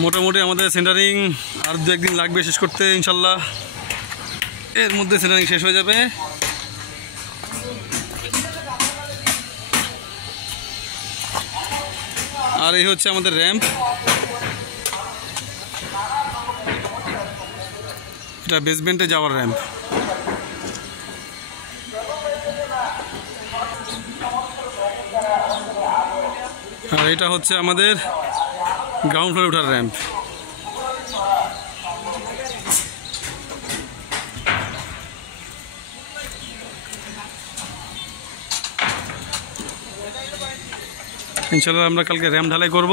মোটামুটি আমাদের সেন্টারিং আর 2-1 দিন লাগবে শেষ করতে ইনশাল্লাহ। এর মধ্যে সেন্টারিং শেষ হয়ে যাবে। আর এই হচ্ছে আমাদের র্যাম্প, এটা বেসমেন্টে যাওয়ার র্যাম্প। আর এটা হচ্ছে আমাদের গ্রাউন্ড ফ্লোরে ওঠার র্যাম্প। ইনশাল্লাহ আমরা কালকে র্যাম্প ঢালাই করব।